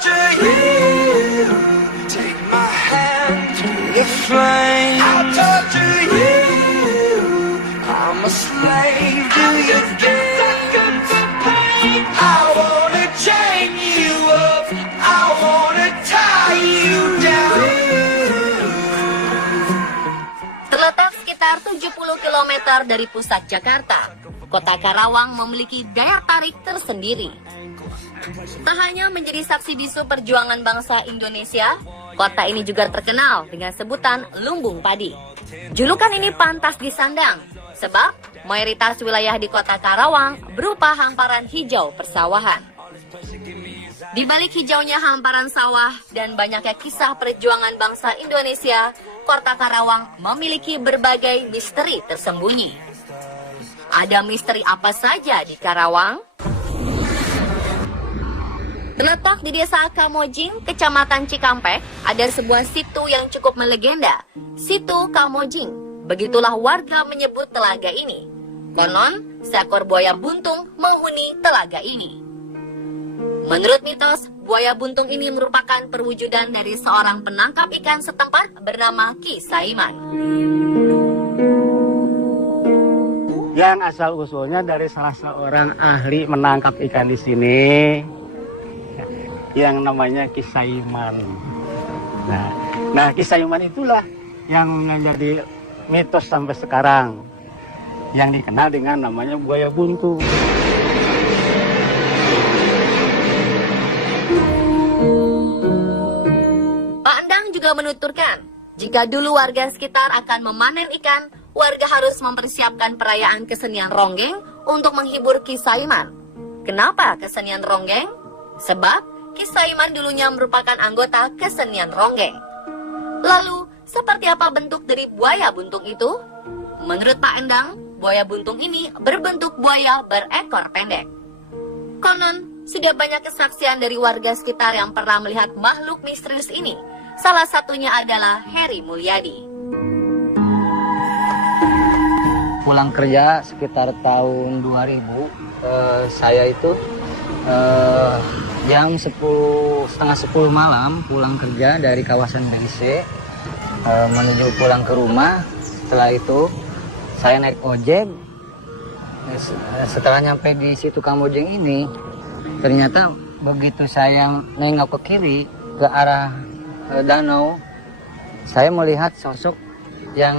torture you. Take my hand to the flame. I'll torture you. I'm a slave to your game. I wanna chain you up. I wanna tie you down. Terletak sekitar 70 km dari pusat Jakarta, Kota Karawang memiliki daya tarik tersendiri. Tak hanya menjadi saksi bisu perjuangan bangsa Indonesia, kota ini juga terkenal dengan sebutan lumbung padi. Julukan ini pantas disandang, sebab mayoritas wilayah di Kota Karawang berupa hamparan hijau persawahan. Di balik hijaunya hamparan sawah dan banyaknya kisah perjuangan bangsa Indonesia, Kota Karawang memiliki berbagai misteri tersembunyi. Ada misteri apa saja di Karawang? Terletak di Desa Kamojing, Kecamatan Cikampek, ada sebuah situ yang cukup melegenda, Situ Kamojing. Begitulah warga menyebut telaga ini. Konon, seekor buaya buntung menghuni telaga ini. Menurut mitos, buaya buntung ini merupakan perwujudan dari seorang penangkap ikan setempat bernama Ki Saiman. Yang asal-usulnya dari salah seorang ahli menangkap ikan di sini, yang namanya Ki Saiman. Nah, Ki Saiman itulah yang menjadi mitos sampai sekarang, yang dikenal dengan namanya buaya buntung. Pak Endang juga menuturkan, jika dulu warga sekitar akan memanen ikan, warga harus mempersiapkan perayaan kesenian ronggeng untuk menghibur Ki Saiman. Kenapa kesenian ronggeng? Sebab Ki Saiman dulunya merupakan anggota kesenian ronggeng. Lalu, seperti apa bentuk dari buaya buntung itu? Menurut Pak Endang, buaya buntung ini berbentuk buaya berekor pendek. Konon, sudah banyak kesaksian dari warga sekitar yang pernah melihat makhluk misterius ini. Salah satunya adalah Heri Mulyadi. Pulang kerja sekitar tahun 2000, saya itu jam 10, setengah 10 malam pulang kerja dari kawasan BNC menuju pulang ke rumah. Setelah itu saya naik ojek. Setelah nyampe di Situ Kamojing ini, ternyata begitu saya nengok ke kiri ke arah danau, saya melihat sosok yang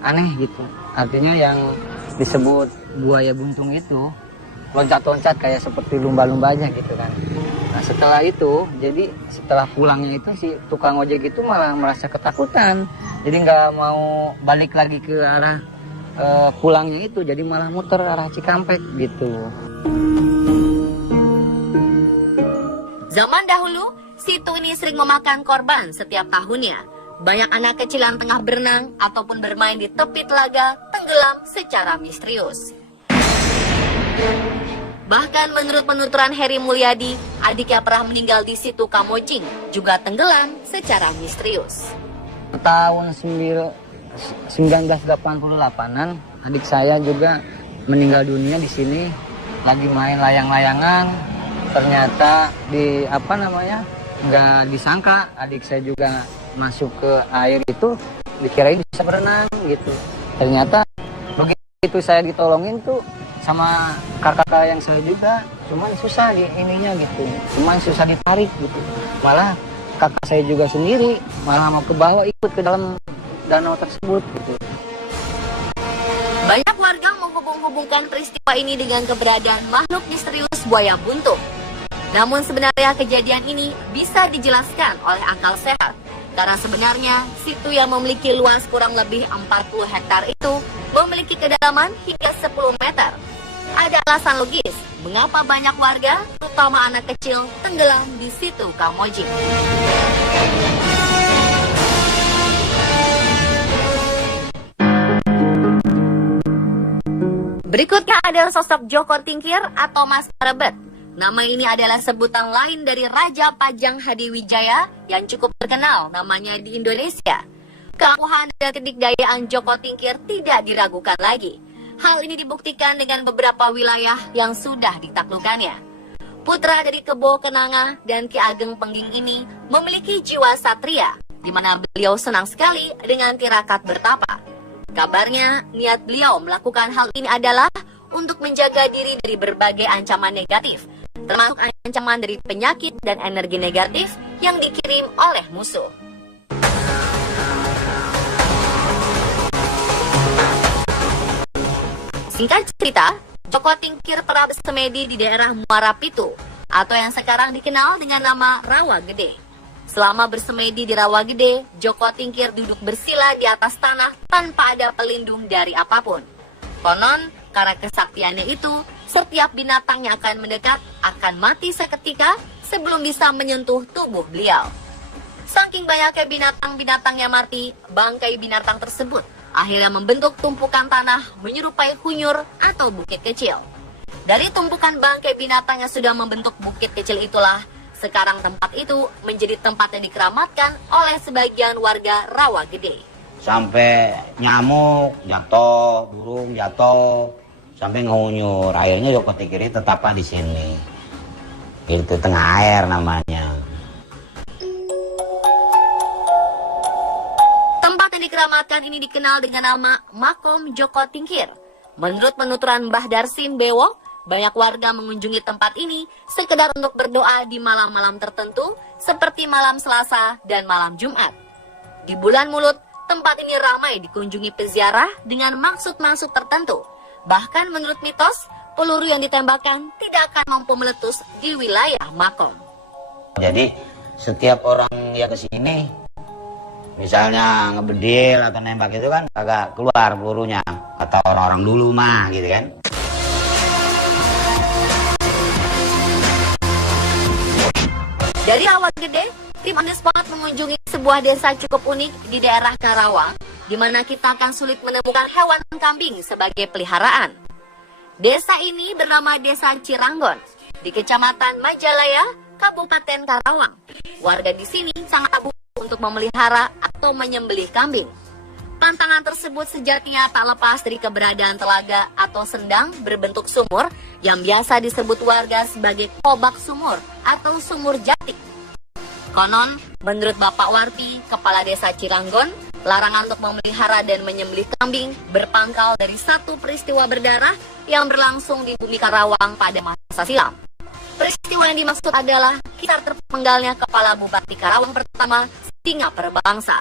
aneh gitu. Artinya yang disebut buaya buntung itu loncat-loncat kayak seperti lumba-lumbanya gitu kan. Nah setelah itu, jadi setelah pulangnya itu si tukang ojek itu malah merasa ketakutan. Jadi nggak mau balik lagi ke arah pulangnya itu, jadi malah muter arah Cikampek gitu. Zaman dahulu, situ ini sering memakan korban setiap tahunnya. Banyak anak kecil yang tengah berenang ataupun bermain di tepi telaga tenggelam secara misterius. Bahkan menurut penuturan Heri Mulyadi, adiknya pernah meninggal di Situ Kamojing, juga tenggelam secara misterius. Tahun 1988-an, adik saya juga meninggal dunia di sini, lagi main layang-layangan. Ternyata nggak disangka adik saya juga masuk ke air itu, dikirain bisa berenang gitu. Ternyata begitu saya ditolongin tuh sama kakak yang saya juga, cuman susah di ininya gitu, cuman susah ditarik gitu. Malah kakak saya juga sendiri malah mau ke bawah ikut ke dalam danau tersebut gitu. Banyak warga menghubung-hubungkan peristiwa ini dengan keberadaan makhluk misterius buaya buntung. Namun sebenarnya kejadian ini bisa dijelaskan oleh akal sehat, karena sebenarnya situ yang memiliki luas kurang lebih 40 hektar itu memiliki kedalaman hingga 10 meter. Ada alasan logis mengapa banyak warga, terutama anak kecil, tenggelam di Situ Kamojing. Berikutnya adalah sosok Joko Tingkir atau Mas Rebet. Nama ini adalah sebutan lain dari Raja Pajang Hadiwijaya yang cukup terkenal namanya di Indonesia. Keangkuhan dan kedikdayaan Joko Tingkir tidak diragukan lagi. Hal ini dibuktikan dengan beberapa wilayah yang sudah ditaklukkannya. Putra dari Kebo Kenanga dan Ki Ageng Pengging ini memiliki jiwa satria, di mana beliau senang sekali dengan tirakat bertapa. Kabarnya, niat beliau melakukan hal ini adalah untuk menjaga diri dari berbagai ancaman negatif, termasuk ancaman dari penyakit dan energi negatif yang dikirim oleh musuh. Singkat cerita, Joko Tingkir pernah bersemedi di daerah Muara Pitu, atau yang sekarang dikenal dengan nama Rawa Gede. Selama bersemedi di Rawa Gede, Joko Tingkir duduk bersila di atas tanah tanpa ada pelindung dari apapun. Konon, karena kesaktiannya itu, setiap binatang yang akan mendekat akan mati seketika sebelum bisa menyentuh tubuh beliau. Saking banyaknya binatang-binatang yang mati, bangkai binatang tersebut akhirnya membentuk tumpukan tanah menyerupai hunyur atau bukit kecil. Dari tumpukan bangkai binatang yang sudah membentuk bukit kecil itulah, sekarang tempat itu menjadi tempat yang dikeramatkan oleh sebagian warga Rawa Gede. Sampai nyamuk jatuh, burung jatuh, sampai ngehunyur. Akhirnya Joko Tingkir tetap di sini. Itu tengah air namanya. Tempat yang dikeramatkan ini dikenal dengan nama Makom Joko Tingkir. Menurut penuturan Mbah Darsim Bewok, banyak warga mengunjungi tempat ini sekedar untuk berdoa di malam-malam tertentu seperti malam Selasa dan malam Jumat. Di bulan Mulut, tempat ini ramai dikunjungi peziarah dengan maksud-maksud tertentu. Bahkan menurut mitos, peluru yang ditembakkan tidak akan mampu meletus di wilayah Makom. Jadi setiap orang yang kesini, misalnya ngebedil atau nembak itu kan agak keluar pelurunya, atau orang-orang dulu mah gitu kan. Dari Rawa Gede, tim on the spot mengunjungi sebuah desa cukup unik di daerah Karawang, di mana kita akan sulit menemukan hewan kambing sebagai peliharaan. Desa ini bernama Desa Ciranggon, di Kecamatan Majalaya, Kabupaten Karawang. Warga di sini sangat tabu untuk memelihara atau menyembelih kambing. Pantangan tersebut sejatinya tak lepas dari keberadaan telaga atau sendang berbentuk sumur yang biasa disebut warga sebagai kobak sumur atau sumur jati. Konon, menurut Bapak Warpi, Kepala Desa Ciranggon, larangan untuk memelihara dan menyembelih kambing berpangkal dari satu peristiwa berdarah yang berlangsung di bumi Karawang pada masa silam. Peristiwa yang dimaksud adalah kisah terpenggalnya Kepala Bupati Karawang pertama, Singa Perbangsa.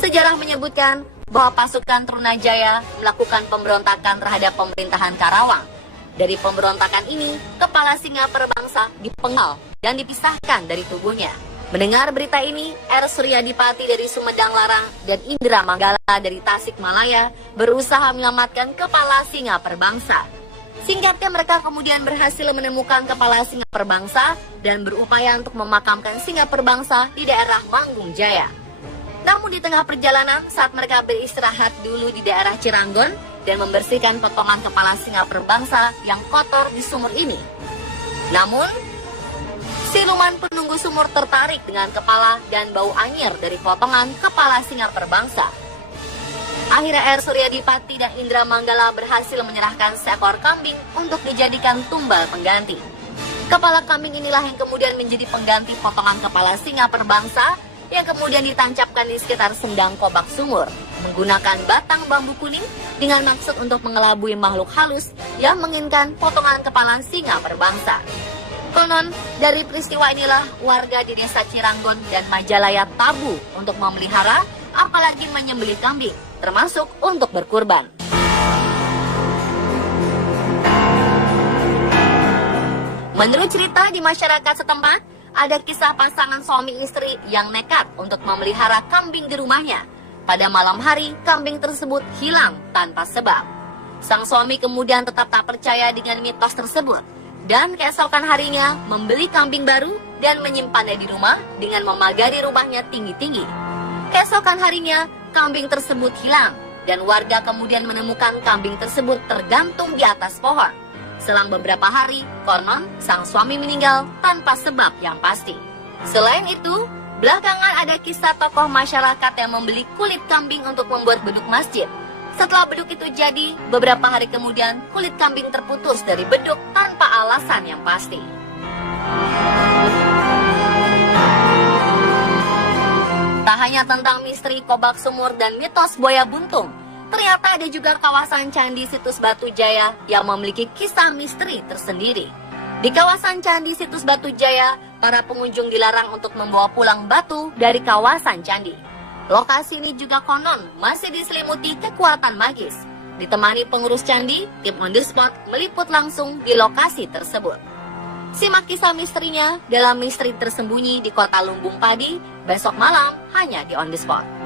Sejarah menyebutkan bahwa pasukan Trunajaya melakukan pemberontakan terhadap pemerintahan Karawang. Dari pemberontakan ini, Kepala Singa Perbangsa dipenggal dan dipisahkan dari tubuhnya. Mendengar berita ini, R. Suryadipati dari Sumedang Larang dan Indra Manggala dari Tasikmalaya berusaha menyelamatkan Kepala Singa Perbangsa. Singkatnya, mereka kemudian berhasil menemukan Kepala Singa Perbangsa dan berupaya untuk memakamkan Singa Perbangsa di daerah Manggung Jaya. Namun di tengah perjalanan, saat mereka beristirahat dulu di daerah Ciranggon dan membersihkan potongan kepala singa perbangsa yang kotor di sumur ini. Namun, siluman penunggu sumur tertarik dengan kepala dan bau anyir dari potongan kepala singa perbangsa. Akhirnya R. Suryadipati dan Indra Manggala berhasil menyerahkan seekor kambing untuk dijadikan tumbal pengganti. Kepala kambing inilah yang kemudian menjadi pengganti potongan kepala singa perbangsa yang kemudian ditancapkan di sekitar sendang kobak sumur menggunakan batang bambu kuning dengan maksud untuk mengelabui makhluk halus yang menginginkan potongan kepala singa perbangsa. Konon, dari peristiwa inilah warga di Desa Ciranggon dan Majalaya tabu untuk memelihara, apalagi menyembelih kambing, termasuk untuk berkurban. Menurut cerita di masyarakat setempat, ada kisah pasangan suami istri yang nekat untuk memelihara kambing di rumahnya. Pada malam hari, kambing tersebut hilang tanpa sebab. Sang suami kemudian tetap tak percaya dengan mitos tersebut, dan keesokan harinya membeli kambing baru dan menyimpannya di rumah dengan memagari rumahnya tinggi-tinggi. Keesokan harinya, kambing tersebut hilang, dan warga kemudian menemukan kambing tersebut tergantung di atas pohon. Selang beberapa hari, konon sang suami meninggal tanpa sebab yang pasti. Selain itu, belakangan ada kisah tokoh masyarakat yang membeli kulit kambing untuk membuat beduk masjid. Setelah beduk itu jadi, beberapa hari kemudian kulit kambing terputus dari beduk tanpa alasan yang pasti. Tak hanya tentang misteri Kobak Sumur dan mitos buaya buntung, ternyata ada juga kawasan Candi Situs Batu Jaya yang memiliki kisah misteri tersendiri. Di kawasan Candi Situs Batu Jaya, para pengunjung dilarang untuk membawa pulang batu dari kawasan candi. Lokasi ini juga konon masih diselimuti kekuatan magis. Ditemani pengurus candi, tim On The Spot meliput langsung di lokasi tersebut. Simak kisah misterinya dalam Misteri Tersembunyi di Kota Lumbung Padi besok malam hanya di On The Spot.